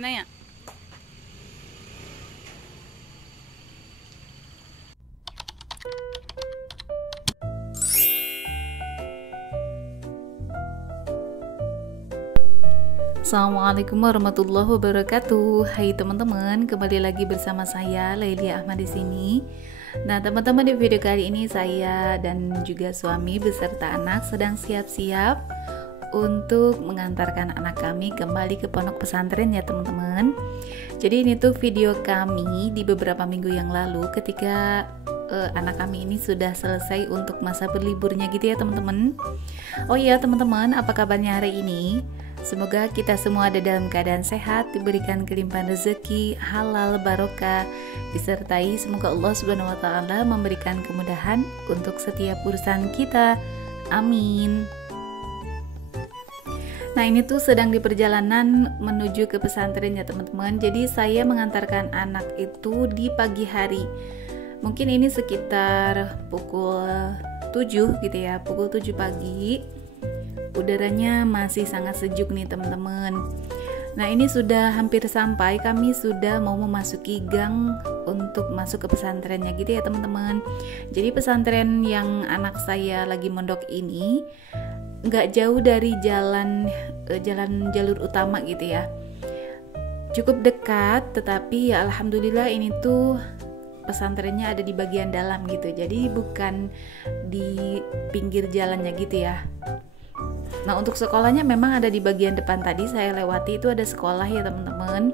Nanya. Assalamualaikum warahmatullahi wabarakatuh. Hai teman-teman, kembali lagi bersama saya Lailia Ahmad di sini. Nah, teman-teman, di video kali ini saya dan juga suami beserta anak sedang siap-siap untuk mengantarkan anak kami kembali ke pondok pesantren ya teman-teman. Jadi ini tuh video kami di beberapa minggu yang lalu ketika anak kami ini sudah selesai untuk masa berliburnya gitu ya teman-teman. Oh iya teman-teman, apa kabarnya hari ini? Semoga kita semua ada dalam keadaan sehat, diberikan kelimpahan rezeki, halal, barokah, disertai semoga Allah Subhanahu wa taala memberikan kemudahan untuk setiap urusan kita. Amin. Nah, ini tuh sedang di perjalanan menuju ke pesantren ya teman-teman. Jadi saya mengantarkan anak itu di pagi hari. Mungkin ini sekitar pukul 7 gitu ya, pukul 7 pagi. Udaranya masih sangat sejuk nih teman-teman. Nah, ini sudah hampir sampai, kami sudah mau memasuki gang untuk masuk ke pesantrennya gitu ya teman-teman. Jadi pesantren yang anak saya lagi mondok ini nggak jauh dari jalur utama gitu ya, cukup dekat, tetapi ya alhamdulillah ini tuh pesantrennya ada di bagian dalam gitu, jadi bukan di pinggir jalannya gitu ya. Nah, untuk sekolahnya memang ada di bagian depan, tadi saya lewati itu ada sekolah ya teman-teman.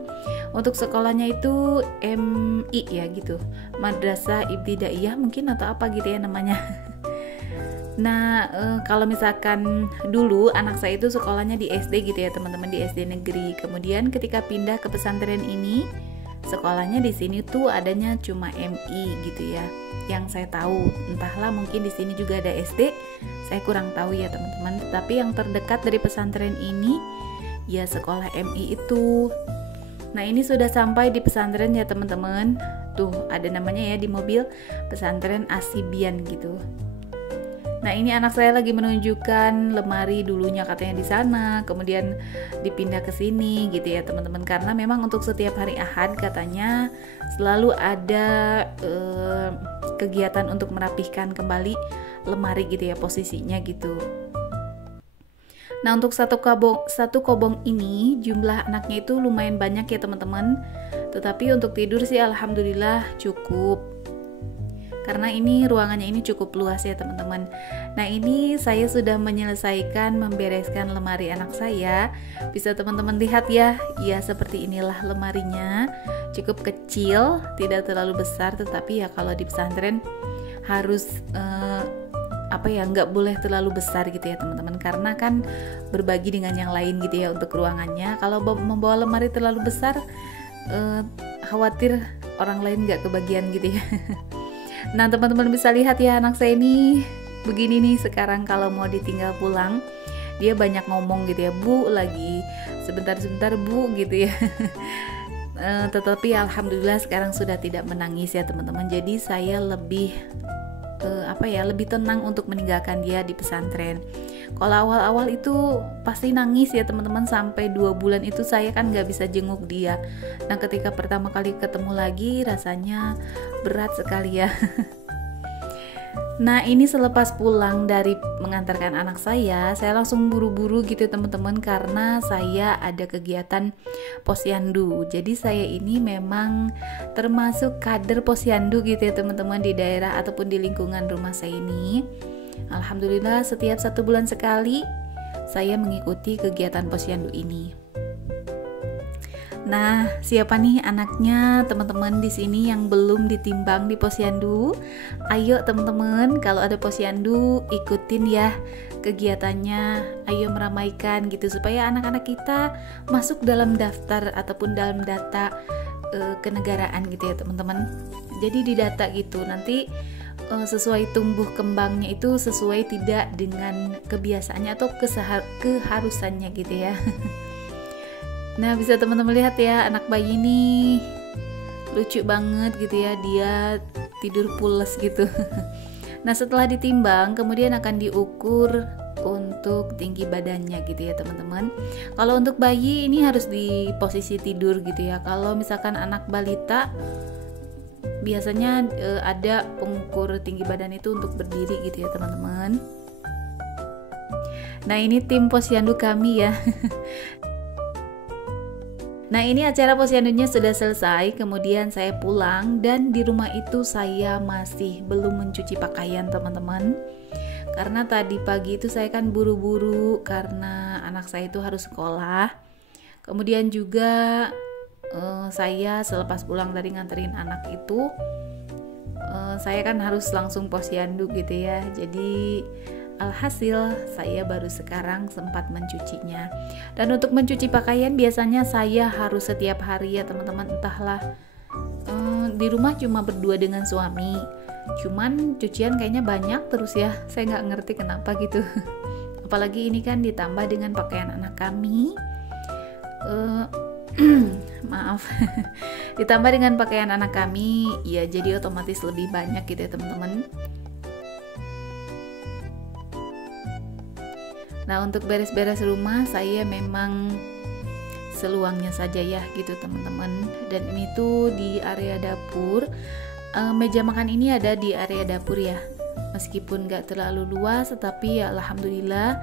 Untuk sekolahnya itu MI ya gitu, Madrasah Ibtidaiyah mungkin atau apa gitu ya namanya. Nah, kalau misalkan dulu anak saya itu sekolahnya di SD gitu ya teman-teman, di SD negeri. Kemudian ketika pindah ke pesantren ini, sekolahnya di sini tuh adanya cuma MI gitu ya. Yang saya tahu, entahlah mungkin di sini juga ada SD, saya kurang tahu ya teman-teman. Tapi yang terdekat dari pesantren ini ya sekolah MI itu. Nah, ini sudah sampai di pesantren ya teman-teman. Tuh ada namanya ya di mobil, Pesantren Asibian gitu. Nah, ini anak saya lagi menunjukkan lemari, dulunya katanya di sana, kemudian dipindah ke sini gitu ya teman-teman, karena memang untuk setiap hari Ahad katanya selalu ada kegiatan untuk merapihkan kembali lemari gitu ya posisinya gitu. Nah, untuk satu kobong ini jumlah anaknya itu lumayan banyak ya teman-teman, tetapi untuk tidur sih alhamdulillah cukup, karena ini ruangannya ini cukup luas ya teman-teman. Nah, ini saya sudah menyelesaikan membereskan lemari anak saya. Bisa teman-teman lihat ya, ya seperti inilah lemarinya. Cukup kecil, tidak terlalu besar, tetapi ya kalau di pesantren harus nggak boleh terlalu besar gitu ya teman-teman, karena kan berbagi dengan yang lain gitu ya untuk ruangannya. Kalau membawa lemari terlalu besar, khawatir orang lain nggak kebagian gitu ya. Nah, teman-teman bisa lihat ya, anak saya ini begini nih sekarang kalau mau ditinggal pulang, dia banyak ngomong gitu ya, Bu, lagi sebentar-sebentar Bu gitu ya. Tetapi alhamdulillah sekarang sudah tidak menangis ya teman-teman. Jadi saya lebih lebih tenang untuk meninggalkan dia di pesantren. Kalau awal-awal itu pasti nangis ya teman-teman, sampai 2 bulan itu saya kan nggak bisa jenguk dia. Nah, ketika pertama kali ketemu lagi rasanya berat sekali ya. Nah, ini selepas pulang dari mengantarkan anak saya langsung buru-buru gitu teman-teman, karena saya ada kegiatan posyandu. Jadi saya ini memang termasuk kader posyandu gitu ya teman-teman, di daerah ataupun di lingkungan rumah saya ini. Alhamdulillah setiap 1 bulan sekali saya mengikuti kegiatan posyandu ini. Nah, siapa nih anaknya teman-teman di sini yang belum ditimbang di posyandu? Ayo teman-teman, kalau ada posyandu ikutin ya kegiatannya. Ayo meramaikan gitu supaya anak-anak kita masuk dalam daftar ataupun dalam data kenegaraan gitu ya teman-teman. Jadi didata gitu, nanti sesuai tumbuh kembangnya itu sesuai tidak dengan kebiasaannya atau keharusannya gitu ya. Nah, bisa teman-teman lihat ya, anak bayi ini lucu banget gitu ya, dia tidur pules gitu. Nah, setelah ditimbang kemudian akan diukur untuk tinggi badannya gitu ya teman-teman. Kalau untuk bayi ini harus di posisi tidur gitu ya. Kalau misalkan anak balita biasanya ada pengukur tinggi badan itu untuk berdiri gitu ya teman-teman. Nah ini tim posyandu kami ya. Nah ini acara posyandunya sudah selesai, kemudian saya pulang dan di rumah itu saya masih belum mencuci pakaian teman-teman. Karena tadi pagi itu saya kan buru-buru karena anak saya itu harus sekolah. Kemudian juga saya selepas pulang dari nganterin anak itu, saya kan harus langsung posyandu gitu ya. Jadi alhasil saya baru sekarang sempat mencucinya. Dan untuk mencuci pakaian biasanya saya harus setiap hari ya teman-teman. Entahlah, di rumah cuma berdua dengan suami, cuman cucian kayaknya banyak terus ya. Saya nggak ngerti kenapa gitu. Apalagi ini kan ditambah dengan pakaian anak kami, maaf, ditambah dengan pakaian anak kami ya, jadi otomatis lebih banyak gitu ya teman-teman. Nah untuk beres-beres rumah saya memang seluangnya saja ya gitu teman-teman. Dan ini tuh di area dapur, meja makan ini ada di area dapur ya. Meskipun gak terlalu luas, tetapi ya alhamdulillah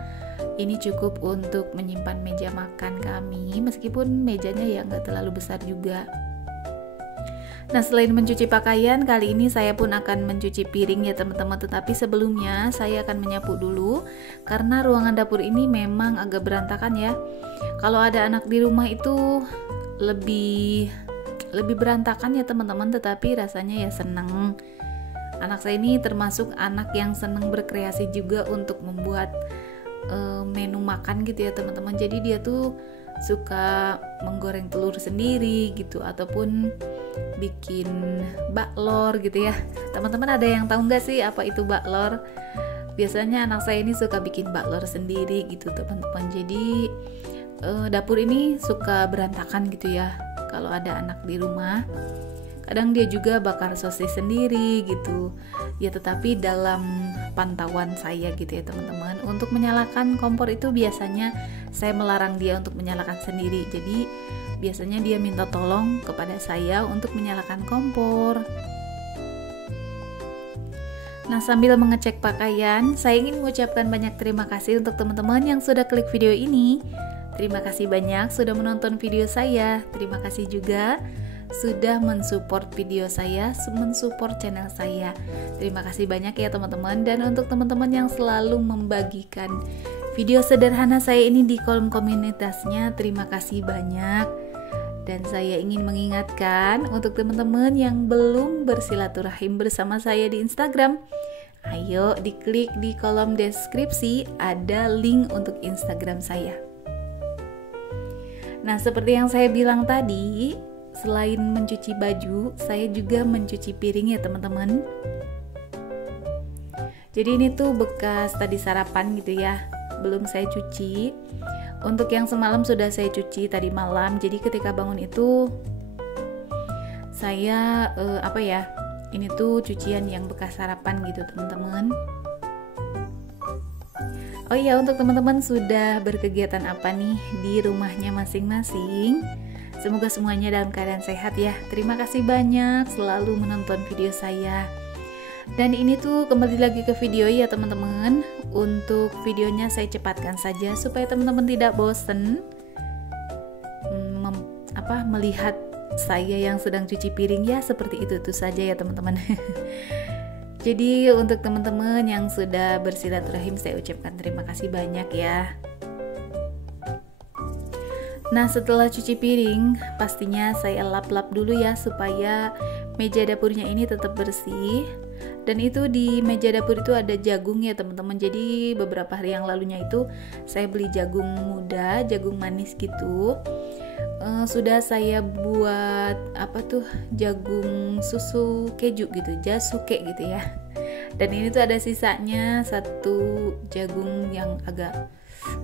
ini cukup untuk menyimpan meja makan kami. Meskipun mejanya ya gak terlalu besar juga. Nah selain mencuci pakaian, kali ini saya pun akan mencuci piring ya teman-teman. Tetapi sebelumnya saya akan menyapu dulu, karena ruangan dapur ini memang agak berantakan ya. Kalau ada anak di rumah itu lebih berantakan ya teman-teman. Tetapi rasanya ya seneng. Anak saya ini termasuk anak yang seneng berkreasi juga untuk membuat menu makan gitu ya teman-teman. Jadi dia tuh suka menggoreng telur sendiri gitu, ataupun bikin baklor gitu ya. Teman-teman ada yang tahu nggak sih apa itu baklor? Biasanya anak saya ini suka bikin baklor sendiri gitu teman-teman. Jadi dapur ini suka berantakan gitu ya kalau ada anak di rumah. Kadang dia juga bakar sosis sendiri gitu ya, tetapi dalam pantauan saya gitu ya teman-teman, untuk menyalakan kompor itu biasanya saya melarang dia untuk menyalakan sendiri. Jadi biasanya dia minta tolong kepada saya untuk menyalakan kompor. Nah sambil mengecek pakaian, saya ingin mengucapkan banyak terima kasih untuk teman-teman yang sudah klik video ini. Terima kasih banyak sudah menonton video saya. Terima kasih juga sudah mensupport video saya, mensupport channel saya. Terima kasih banyak ya teman-teman. Dan untuk teman-teman yang selalu membagikan video sederhana saya ini di kolom komunitasnya, terima kasih banyak. Dan saya ingin mengingatkan untuk teman-teman yang belum bersilaturahim bersama saya di Instagram, ayo diklik di kolom deskripsi, ada link untuk Instagram saya. Nah seperti yang saya bilang tadi, selain mencuci baju, saya juga mencuci piring ya teman-teman. Jadi ini tuh bekas tadi sarapan gitu ya, belum saya cuci. Untuk yang semalam sudah saya cuci tadi malam. Jadi ketika bangun itu saya ini tuh cucian yang bekas sarapan gitu teman-teman. Oh iya, untuk teman-teman sudah berkegiatan apa nih di rumahnya masing-masing? Semoga semuanya dalam keadaan sehat ya. Terima kasih banyak selalu menonton video saya. Dan ini tuh kembali lagi ke video ya teman-teman. Untuk videonya saya cepatkan saja supaya teman-teman tidak bosen melihat saya yang sedang cuci piring ya, seperti itu saja ya teman-teman. Jadi untuk teman-teman yang sudah bersilaturahim, saya ucapkan terima kasih banyak ya. Nah setelah cuci piring, pastinya saya lap-lap dulu ya supaya meja dapurnya ini tetap bersih. Dan itu di meja dapur itu ada jagung ya teman-teman. Jadi beberapa hari yang lalunya itu saya beli jagung muda, jagung manis gitu. Sudah saya buat jagung susu keju gitu, jasuke gitu ya. Dan ini tuh ada sisanya satu jagung yang agak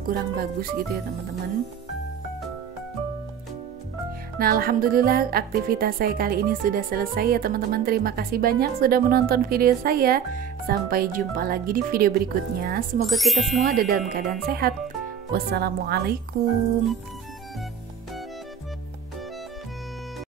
kurang bagus gitu ya teman-teman. Nah, alhamdulillah aktivitas saya kali ini sudah selesai ya teman-teman. Terima kasih banyak sudah menonton video saya. Sampai jumpa lagi di video berikutnya. Semoga kita semua ada dalam keadaan sehat. Wassalamualaikum.